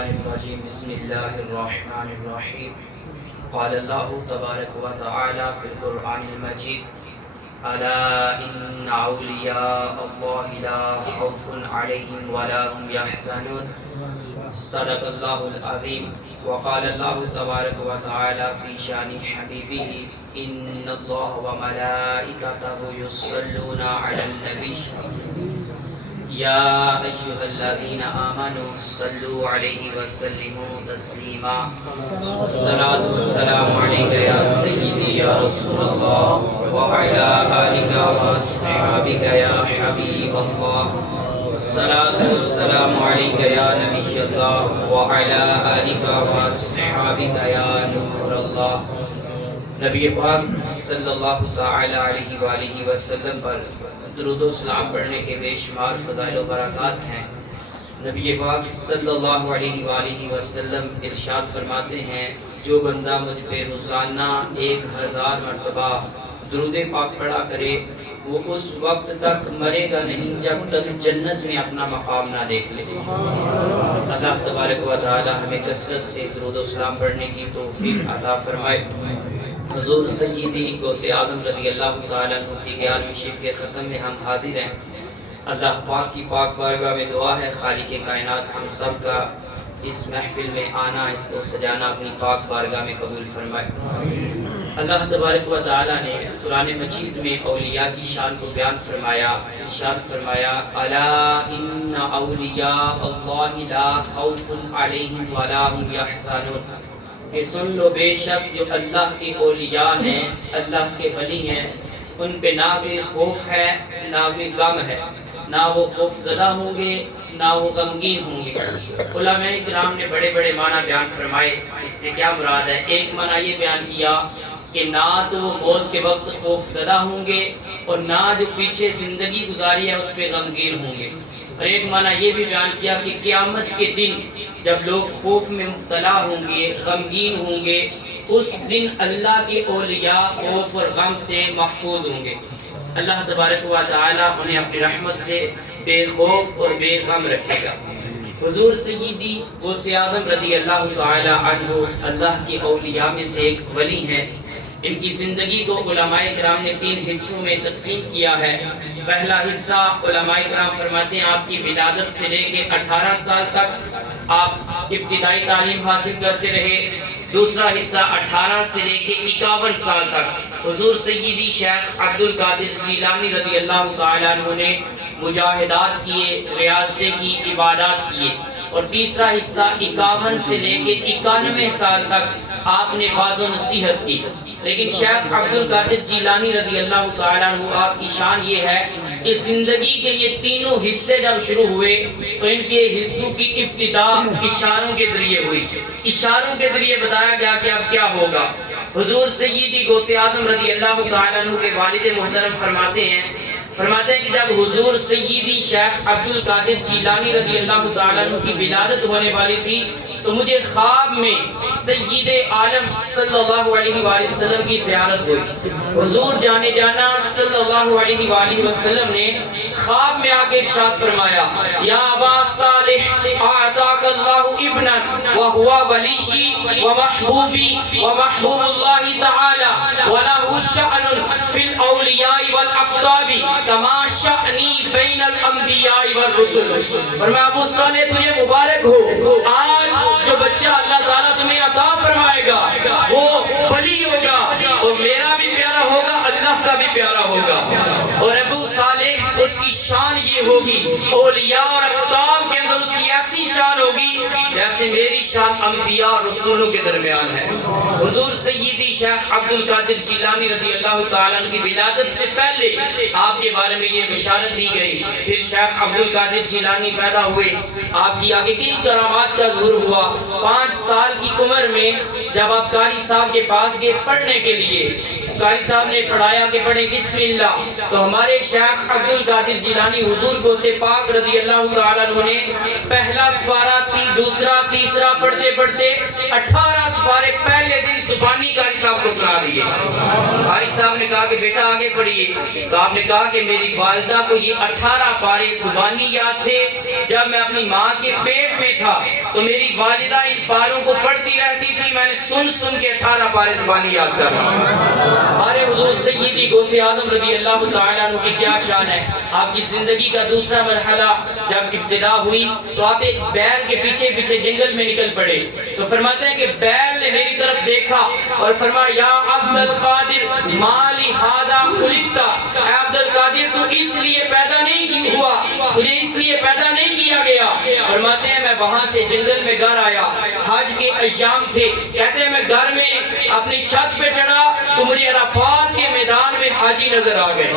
الشیطان الرجیم بسم اللہ الرحمن الرحیم قال اللہ تبارک و تعالی فی القرآن المجید الا ان اولیاء اللہ لا خوف علیہم ولا هم یحزنون صدق اللہ العظیم وقال اللہ تبارک و تعالی فی شان حبیبہ ان اللہ وملائکتہ یصلون علی النبی یا ایہا الذین آمنوا صلوا علیہ وسلموا تسلیما الصلاۃ والسلام علیک یا سیدی یا رسول اللہ وعلی آلک واصحابک یا حبیب اللہ الصلاۃ والسلام علیک یا نبی اللہ وعلی آلک واصحابک یا نور اللہ۔ نبی پاک صلی اللہ تعالی علیہ وآلہ وسلم پر درود و سلام پڑھنے کے بے شمار فضائل و برکات ہیں۔ نبی پاک صلی اللہ علیہ وآلہ وسلم ارشاد فرماتے ہیں جو بندہ مجھ پہ روزانہ 1000 مرتبہ درود پاک پڑھا کرے وہ اس وقت تک مرے گا نہیں جب تک جنت میں اپنا مقام نہ دیکھ لے۔ اللہ تبارک و تعالی ہمیں کثرت سے درود و سلام پڑھنے کی توفیق عطا فرمائے۔ حضور سیدی غوث اعظم رضی اللہ تعالیٰ عنہ کی 11ویں شریف کے ختم میں ہم حاضر ہیں۔ اللہ پاک کی پاک بارگاہ میں دعا ہے خالق کائنات ہم سب کا اس محفل میں آنا، اس کو سجانا اپنی پاک بارگاہ میں قبول فرمائے۔ اللہ تبارک و تعالیٰ نے قرآن مجید میں اولیاء کی شان کو بیان فرمایا، ارشاد فرمایا الا ان اولیاء اللہ لا خوف علیہم ولا هم یحزنون، کہ سن لو بے شک جو اللہ کے اولیاء ہیں، اللہ کے ولی ہیں، ان پہ نہ بھی خوف ہے نہ بھی غم ہے، نہ وہ خوف زدہ ہوں گے نہ وہ غمگین ہوں گے۔ علماء کرام نے بڑے بڑے معنی بیان فرمائے، اس سے کیا مراد ہے؟ ایک معنی یہ بیان کیا کہ نہ تو وہ موت کے وقت خوف زدہ ہوں گے اور نہ جو پیچھے زندگی گزاری ہے اس پہ غمگین ہوں گے، اور ایک معنی یہ بھی بیان کیا کہ قیامت کے دن جب لوگ خوف میں مبتلا ہوں گے، غمگین ہوں گے، اس دن اللہ کے اولیاء خوف اور غم سے محفوظ ہوں گے۔ اللہ تبارک و تعالی انہیں اپنی رحمت سے بے خوف اور بے غم رکھے گا۔ حضور سیدی غوث اعظم رضی اللہ تعالی عنہ اللہ کے اولیاء میں سے ایک ولی ہیں۔ ان کی زندگی کو علماء کرام نے 3 حصوں میں تقسیم کیا ہے۔ پہلا حصہ علماء کرام فرماتے ہیں آپ کی ولادت سے لے کے 18 سال تک آپ ابتدائی تعلیم حاصل کرتے رہے۔ دوسرا حصہ 18 سے لے کے 51 سال تک حضور سیدی شیخ عبد القادر جیلانی رضی اللہ تعالیٰ عنہ نے مجاہدات کیے، ریاضتیں کی، عبادات کیے، اور تیسرا حصہ 51 سے لے کے 91 سال تک آپ نے واعظ و نصیحت کی۔ لیکن شیخ عبد القادر جیلانی رضی اللہ تعالیٰ عنہ آپ کی شان یہ ہے کہ زندگی کے یہ تینوں حصے جب شروع ہوئے تو ان کے حصوں کی ابتدا اشاروں کے ذریعے ہوئی، اشاروں کے ذریعے بتایا گیا کہ اب کیا ہوگا۔ حضور سیدی غوث اعظم رضی اللہ تعالیٰ عنہ کے والد محترم فرماتے ہیں کہ جب حضور سیدی شیخ عبد القادر جیلانی رضی اللہ تعالیٰ عنہ کی ولادت ہونے والی تھی تو مجھے خواب میں سید عالم صلی اللہ علیہ وآلہ وسلم کی زیارت ہوئی۔ حضور جانے جانا صلی اللہ علیہ وآلہ وسلم نے خواب میں آگے ارشاد فرمایا یا ابا صالح اعطاک اللہ ابنا وہوا ولیشی ومحبوبی ومحبوب اللہ تعالی ولہ شأن فی الاولیاء والاقطاب کما شأنی بین الانبیاء والرسل۔ فرمایا ابو صالح تجھے مبارک ہو، آج جو بچہ اللہ تعالیٰ تمہیں عطا فرمائے گا وہ ولی ہوگا اور میرا بھی پیارا ہوگا، اللہ کا بھی پیارا ہوگا۔ اور ابو صالح اس کی شان یہ ہوگی اولیاء اور اقطاب کے اندر اس کی ایسی شان ہوگی جیسے میری شان انبیاء اور رسولوں کے درمیان ہے۔ حضور سیدی شیخ عبد القادر جیلانی رضی اللہ تعالیٰ عنہ کی ولادت سے پہلے آپ کے بارے میں یہ بشارت دی گئی۔ پھر شیخ عبد القادر جیلانی پیدا ہوئے، آپ کی آگے کئی کرامات کا ظہور ہوا۔ 5 سال کی عمر میں جب آپ قاری صاحب کے پاس گئے پڑھنے کے لیے، قاری صاحب نے پڑھایا کہ پڑھیں بسم اللہ، تو ہمارے شیخ عبد القادر جیلانی حضور غوث پاک رضی اللہ تعالیٰ عنہ نے پہلا سپارہ دوسرا تیسرا پڑھتے پڑھتے 18 پارے پہلے دن زبانی قاری صاحب کو سنا دیے۔ قاری صاحب نے کہا کہ بیٹا آگے پڑھیے، تو آپ نے کہا کہ میری والدہ کو یہ 18 پارے زبانی یاد تھے۔ جب میں اپنی ماں کے پیٹ میں تھا تو میری والدہ ان پاروں کو پڑھتی رہتی تھی، میں نے سن کے 18 پارے زبانی یاد کر رہا۔ ارے حضور سیدی غوث اعظم رضی اللہ تعالیٰ عنہ کی کیا شان ہے۔ آپ کی زندگی کا دوسرا مرحلہ جب ابتدا ہوئی تو آپ ایک بیل کے پیچھے پیچھے جنگل میں نکل پڑے، تو فرماتے ہیں کہ بیل نے میری طرف دیکھا اور فرمایا یا عبد القادر ما لہذا خلقت، اے عبد القادر تو اس لیے پیدا نہیں ہوا، تجھے اس لیے پیدا نہیں کیا گیا۔ فرماتے ہیں میں وہاں سے جنگل میں گھر آیا، حج کے ایام تھے، کہتے ہیں میں گھر میں اپنی چھت پہ چڑھا تو مجھے عرفات کے میدان میں حاجی نظر آ گئے۔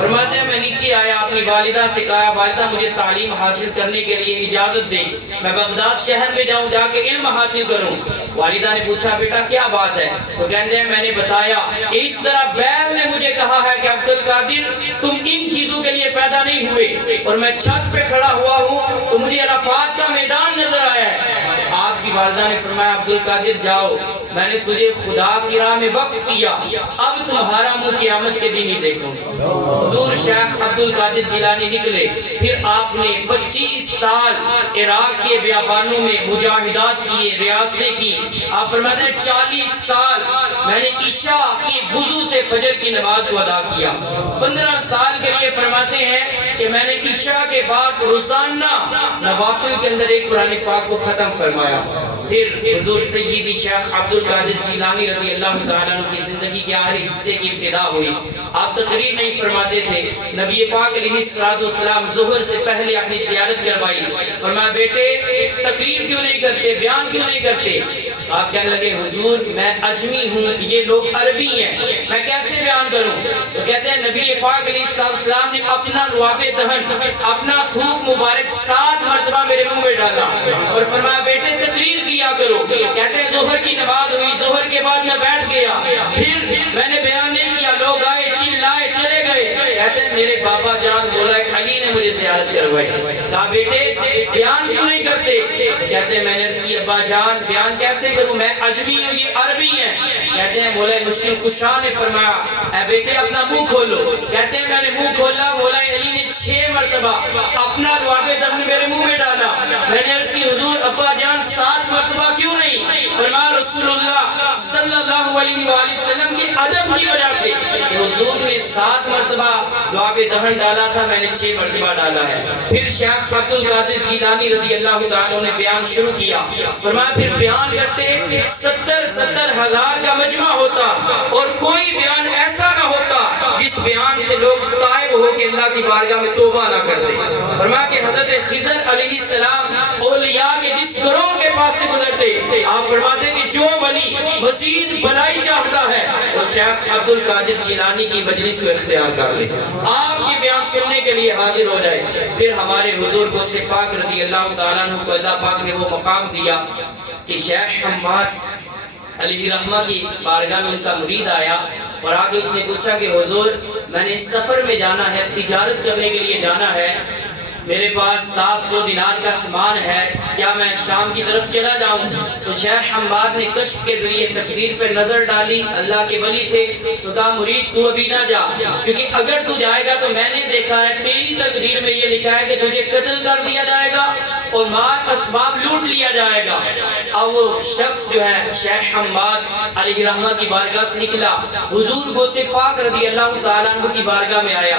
فرماتے ہیں میں نیچے آیا، اپنی والدہ سے کہا والدہ مجھے تعلیم حاصل کرنے کے لیے اجازت دے، میں بغداد شہر میں جاؤں، جا کے علم حاصل کروں۔ والدہ نے پوچھا بیٹا کیا بات ہے؟ تو کہتے ہیں میں نے بتایا کہ اس طرح بیل نے مجھے کہا ہے کہ عبد القادر تم ان چیزوں کے لیے پیدا نہیں ہوئے، اور میں چھت پہ کھڑا ہوا ہوں تو مجھے عرفات کا میدان نظر آیا ہے۔ آپ کی والدہ نے فرمایا عبد القادر جاؤ، میں نے تجھے خدا کی راہ میں وقف کیا، اب تمہارا منہ قیامت کے دن ہی دیکھوں۔ حضور شیخ عبد القادر جیلانی نکلے، پھر آپ نے 25 سال عراق کے بیابانوں میں مجاہدات کیے، ریاضتیں کی۔ آپ فرماتے ہیں 40 سال میں نے عشاء کی وضو سے فجر کی نماز کو ادا کیا۔ 15 سال کے لیے فرماتے ہیں کہ میں نے عشاء کے بعد روزانہ نوافل کے اندر ایک قرآن پاک کو ختم فرمایا۔ پھر حضور سیدی شیخ عبد القادر جیلانی رضی اللہ تعالیٰ عنہ کی زندگی کے آخری حصے کی ابتدا ہوئی۔ آپ تقریر نہیں فرماتے تھے، نبی پاک علیہ السلام ظہر سے پہلے اپنی زیارت کروائی، فرمایا بیٹے تقریر کیوں نہیں کرتے، بیان کیوں نہیں کرتے؟ آپ کہنے لگے حضور میں اجمی ہوں، یہ لوگ عربی ہیں، میں کیسے بیان کروں؟ تو کہتے ہیں نبی پاک علیہ السلام نے اپنا لعاب دہن، اپنا تھوک مبارک 7 مرتبہ میرے منہ میں ڈالا اور فرمایا بیٹے تقریر کیا کرو۔ کہتے ہیں ظہر کی نماز ہوئی، ظہر کے بعد میں بیٹھ گیا، پھر میں نے بیان نہیں کیا، لوگ آئے چلائے چلے گئے۔ کہتے ہیں میرے بابا جان مولا علی نے مجھے زیارت کروائی، کہا بیٹے بیان کیوں نہیں کرتے؟ کہتے ہیں میں نے عرض کی ابا جان بیان کیسے کروں، میں اجمی ہوں، یہ عربی ہیں۔ کہتے ہیں مولا مشکل کشا نے فرمایا اے بیٹے اپنا منہ کھولو۔ کہتے ہیں میں نے منہ کھولا، مولا علی نے 6 مرتبہ اپنا لعاب دہن میرے منہ میں ڈالا۔ میں نے عرض کی حضور ابا جان 7 مرتبہ کیوں نہیں؟ فرمایا رسول اللہ صلی اللہ علیہ وآلہ وسلم کے ادب کی وجہ سے کہ حضور نے 7 مرتبہ لعاب دہن ڈالا تھا، میں نے 6 مرتبہ ڈالا ہے۔ پھر شیخ عبد القادر جیلانی رضی اللہ تعالیٰ نے بیان شروع کیا، فرمایا پھر بیان کرتے 70 ہزار کا مجمع ہوتا اور کوئی بیان ایسا نہ ہوتا جس بیان سے لوگ طائب ہو کے اللہ کی بارگاہ میں توبہ نہ کرتے۔ فرمایا کہ حضرت خضر علیہ السلام اولیاء کے جس گروہ کے پاس سے گزرتے، آپ فرماتے کہ جو ولی مزید بلائی چاہتا ہے وہ شیخ عبد القادر جیلانی کی مجلس کو اختیار کر لے، آپ کے بیان سننے کے لیے حاضر ہو جائے۔ پھر ہمارے حضور غوث پاک رضی اللہ تعالیٰ عنہ کو اللہ پاک نے وہ مقام دیا کہ شیخ حماد علیہ رحمہ کی بارگاہ میں ان کا مرید آیا اور آگے اس نے پوچھا کہ حضور میں نے اس سفر میں جانا ہے، تجارت کرنے کے لیے جانا ہے، میرے پاس 700 دینار کا سامان ہے، کیا میں شام کی طرف چلا جاؤں؟ تو شیخ حماد نے کشف کے ذریعے تقدیر پہ نظر ڈالی، اللہ کے ولی تھے، تو کہا مرید تو ابھی نہ جا، کیونکہ اگر تو جائے گا تو میں نے دیکھا ہے تیری تقدیر میں یہ لکھا ہے کہ تجھے قتل کر دیا جائے گا اور مال اسباب لوٹ لیا جائے گا۔ اب وہ شخص جو ہے شیخ حماد علیہ رحمہ کی بارگاہ سے نکلا، حضور غوث پاک رضی اللہ تعالیٰ عنہ کی بارگاہ میں آیا،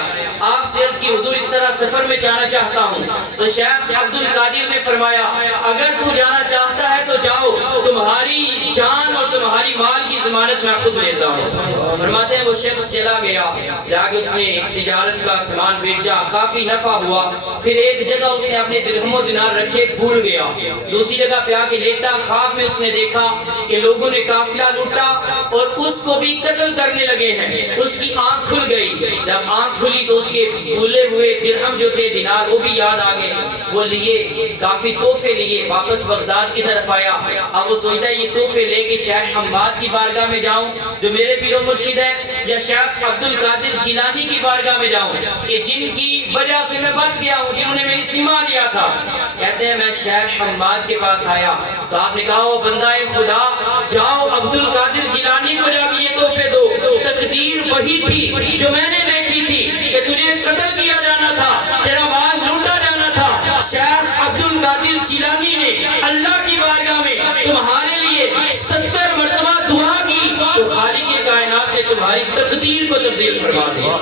آپ سے عرض کی حضور اس طرح سفر میں جانا چاہتا ہوں۔ تو شیخ عبد القادر نے فرمایا اگر تو جانا چاہتا ہے تو جاؤ، تمہاری جان اور تمہاری مال کی ضمانت میں خود لیتا ہوں۔ فرماتے ہیں وہ شخص چلا گیا، جا کے اس نے تجارت کا سامان بیچا، کافی نفع ہوا، پھر ایک جگہ اس نے اپنے درہم و دینار رکھے بھول گیا، دوسری جگہ پہ آ کے لیٹا، خواب میں اس نے دیکھا کہ لوگوں نے قافلہ لوٹا اور اس کو بھی قتل کرنے لگے ہیں۔ اس کی آنکھ کھل گئی، جب آنکھ کھلی تو اس کے بھولے ہوئے درہم جو تھے دینار وہ بھی یاد آ گئے، وہ لیے کافی تحفے لیے، واپس بغداد کی طرف آیا۔ اب وہ سوچتا ہے یہ تحفے لے کے شیخ حماد کی بارگاہ بارگاہ میں جاؤں جو میرے پیر و مرشد ہیں، یا شیخ عبد القادر جیلانی کی بارگاہ میں جاؤں کہ جن کی وجہ سے میں بچ گیا ہوں، جنہوں نے میری سما دیا تھا؟ کہتے ہیں میں شیخ حماد کے پاس آیا تو آپ نے کہا وہ بندہ خدا، جاؤ عبد القادر جیلانی کو جا کے یہ تحفے دو، تقدیر وہی تھی جو میں نے دیکھی تھی کہ تجھے قتل کیا جانا تھا، تیرا مال لوٹا جانا تھا۔ شیخ عبد القادر جیلانی نے اللہ کی بارگاہ میں تمہارے لیے 70 مرتبہ دعا کی تو خالق کائنات نے تمہاری تقدیر کو تبدیل فرما دیا۔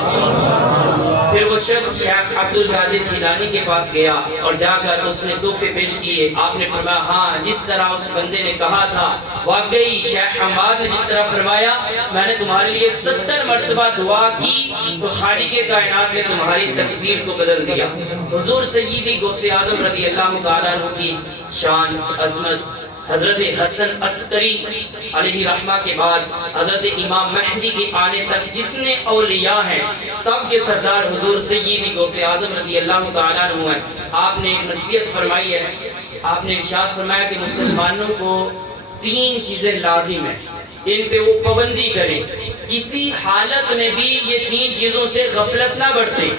پھر وہ شخص شیخ عبد القادر جیلانی کے پاس گیا اور جا کر اس نے تحفے پیش کیے۔ آپ نے فرمایا ہاں جس طرح اس بندے نے کہا تھا واقعی شیخ حماد نے جس طرح فرمایا، میں نے تمہارے لیے 70 مرتبہ دعا کی تو خالق کائنات نے تمہاری تقدیر کو بدل دیا۔ حضور سیدی غوث اعظم رضی اللہ تعالیٰ عنہ کی شان عظمت، حضرت حسن عسکری علیہ رحمہ کے بعد حضرت امام مہدی کے آنے تک جتنے اولیاء ہیں سب کے سردار حضور سیدی غوث اعظم رضی اللہ تعالیٰ عنہ ہیں۔ آپ نے ایک نصیحت فرمائی ہے، آپ نے ارشاد فرمایا کہ مسلمانوں کو 3 چیزیں لازم ہیں، ان پہ وہ پابندی کریں، کسی حالت میں بھی یہ 3 چیزوں سے غفلت نہ برتے۔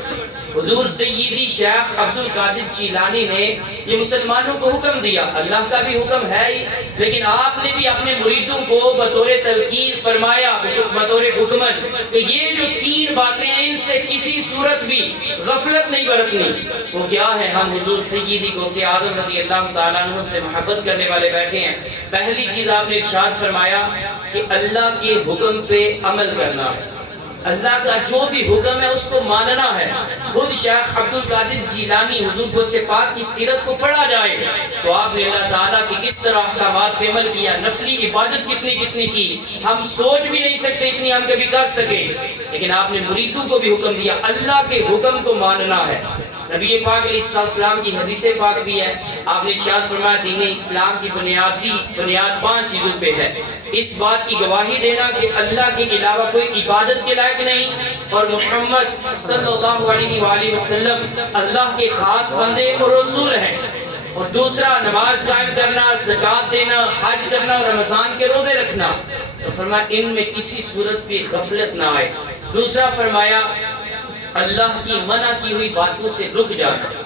حضور سیدی شیخ عبد القادر جیلانی نے یہ مسلمانوں کو حکم دیا، اللہ کا بھی حکم ہے ہی، لیکن آپ نے بھی اپنے مریدوں کو بطور تلقین فرمایا، بطور حکمن کہ یہ جو 3 باتیں ہیں ان سے کسی صورت بھی غفلت نہیں برتنی۔ وہ کیا ہے؟ ہم حضور سیدی غوث اعظم رضی اللہ تعالیٰ عنہ سے محبت کرنے والے بیٹھے ہیں۔ پہلی چیز آپ نے ارشاد فرمایا کہ اللہ کے حکم پہ عمل کرنا ہے، اللہ کا جو بھی حکم ہے اس کو ماننا ہے۔ خود شیخ عبد القادر جیلانی حضور غوث پاک کی سیرت کو پڑھا جائے تو آپ نے اللہ تعالیٰ کی کس طرح احکامات پہ عمل کیا، نفلی عبادت کتنی کی ہم سوچ بھی نہیں سکتے اتنی ہم کبھی کر سکے، لیکن آپ نے مریدوں کو بھی حکم دیا اللہ کے حکم کو ماننا ہے۔ نبی پاک علیہ السلام کی حدیث پاک بھی ہے، آپ نے ارشاد فرمایا دین اسلام کی بنیاد 5 چیزوں پہ ہے، اس بات کی گواہی دینا کہ اللہ کے علاوہ کوئی عبادت کے لائق نہیں اور محمد صلی اللہ علیہ وآلہ وسلم اللہ کے خاص بندے اور رسول ہیں، اور دوسرا نماز قائم کرنا، زکوٰۃ دینا، حج کرنا اور رمضان کے روزے رکھنا۔ تو فرمایا ان میں کسی صورت پہ غفلت نہ آئے۔ دوسرا فرمایا اللہ کی منع کی ہوئی باتوں سے رک جانا،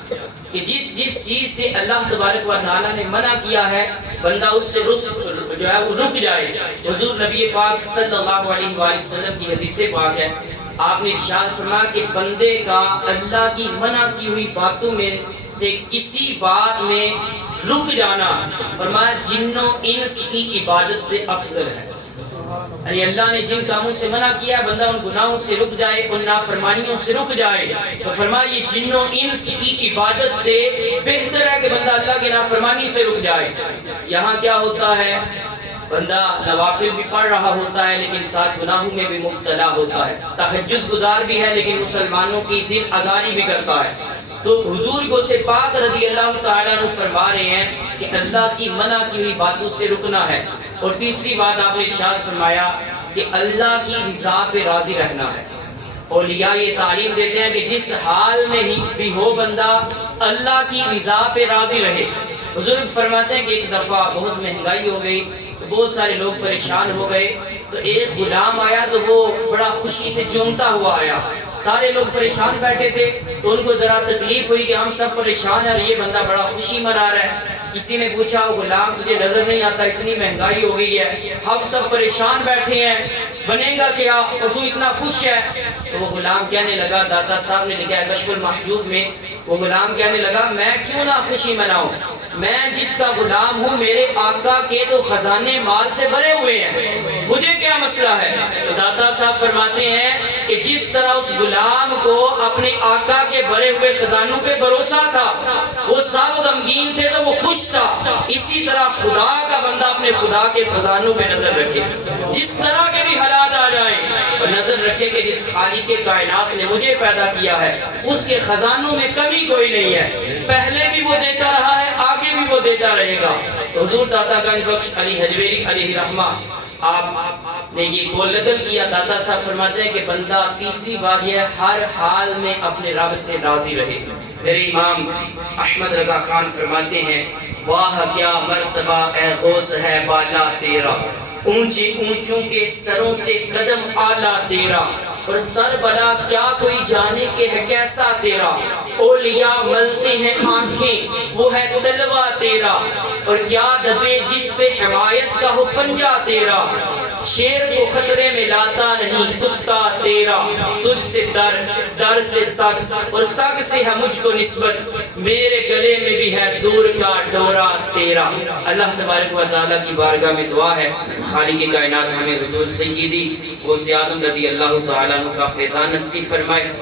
کہ جس چیز سے اللہ تبارک و تعالیٰ نے منع کیا ہے بندہ اس سے جو ہے وہ رک جائے۔ حضور نبی پاک صلی اللہ علیہ وآلہ وسلم کی حدیث پاک ہے، آپ نے ارشاد فرمایا کہ بندے کا اللہ کی منع کی ہوئی باتوں میں سے کسی بات میں رک جانا فرمایا جنوں انس کی عبادت سے افضل ہے۔ یعنی اللہ نے جن کاموں سے منع کیا بندہ ان گناہوں سے رک جائے، ان نافرمانیوں سے رک جائے، تو فرمایا یہ جن و انس کی عبادت سے بہتر ہے کہ بندہ اللہ کی نافرمانی سے رک جائے۔ یہاں کیا ہوتا ہے، بندہ نوافل بھی پڑھ رہا ہوتا ہے لیکن ساتھ گناہوں میں بھی مبتلا ہوتا ہے، تہجد گزار بھی ہے لیکن مسلمانوں کی دل آزاری بھی کرتا ہے۔ تو حضور غوث پاک رضی اللہ تعالیٰ عنہ فرما رہے ہیں کہ اللہ کی منع کی ہوئی باتوں سے رکنا ہے۔ اور تیسری بات آپ نے ارشاد فرمایا کہ اللہ کی رضا پہ راضی رہنا ہے۔ اولیاء یہ تعلیم دیتے ہیں کہ جس حال میں ہی بھی ہو بندہ اللہ کی رضا پہ راضی رہے۔ بزرگ فرماتے ہیں کہ ایک دفعہ بہت مہنگائی ہو گئی تو بہت سارے لوگ پریشان ہو گئے، تو ایک غلام آیا تو وہ بڑا خوشی سے چومتا ہوا آیا۔ سارے لوگ پریشان بیٹھے تھے تو ان کو ذرا تکلیف ہوئی کہ ہم سب پریشان ہیں اور یہ بندہ بڑا خوشی منا رہا ہے۔ کسی نے پوچھا وہ غلام تجھے نظر نہیں آتا اتنی مہنگائی ہو گئی ہے، ہم سب پریشان بیٹھے ہیں، بنے گا کیا اور تو اتنا خوش ہے؟ تو وہ غلام کہنے لگا، داتا صاحب نے لکھا ہے کشف المحجوب میں، وہ غلام کہنے لگا میں کیوں نہ خوشی مناؤں، میں جس کا غلام ہوں میرے آقا کے تو خزانے مال سے بھرے ہوئے ہیں، مجھے کیا مسئلہ ہے؟ تو داتا صاحب فرماتے ہیں کہ جس طرح اس غلام کو اپنے آقا کے بھرے ہوئے خزانوں پہ بھروسہ تھا، وہ سب غمگین تھے تو وہ خوش تھا، اسی طرح خدا کا بندہ اپنے خدا کے خزانوں پہ نظر رکھے، جس طرح کے بھی حالات آ جائیں اور نظر رکھے کہ جس خالق کائنات نے مجھے پیدا کیا ہے اس کے خزانوں میں کمی کوئی نہیں ہے، پہلے بھی وہ دیتا رہا ہے آگے بھی وہ دیتا رہے گا۔ حضور داتا گنج بخش علی حجویری علیہ رحمہ آپ نے یہ قول نقل کیا، داتا صاحب فرماتے ہیں کہ بندہ تیسری بات یہ ہے ہر حال میں اپنے رب سے راضی رہے۔ میرے امام احمد رضا خان فرماتے ہیں واہ کیا مرتبہ اے غوث ہے بالا تیرا، اونچے اونچوں کے سروں سے قدم آلہ تیرا، اور سر بلا کیا کوئی جانے کہ ہے کیسا تیرا، اولیاء ملتے ہیں آنکھیں وہ ہے تلوہ تیرا، اور کیا دبے جس پہ حمایت کا ہو پنجہ تیرا، شیر کو خطرے میں لاتا نہیں کتا تیرا، تجھ سے در سے سگ اور سگ سے ہے مجھ کو نسبت، میرے گلے میں بھی ہے دور کا ڈورا تیرا۔ اللہ تبارک و تعالیٰ کی بارگاہ میں دعا ہے خالق کائنات ہمیں حضور سیدی غوث اعظم رضی اللہ تعالیٰ عنہ کا فیضان نصیب فرمائے۔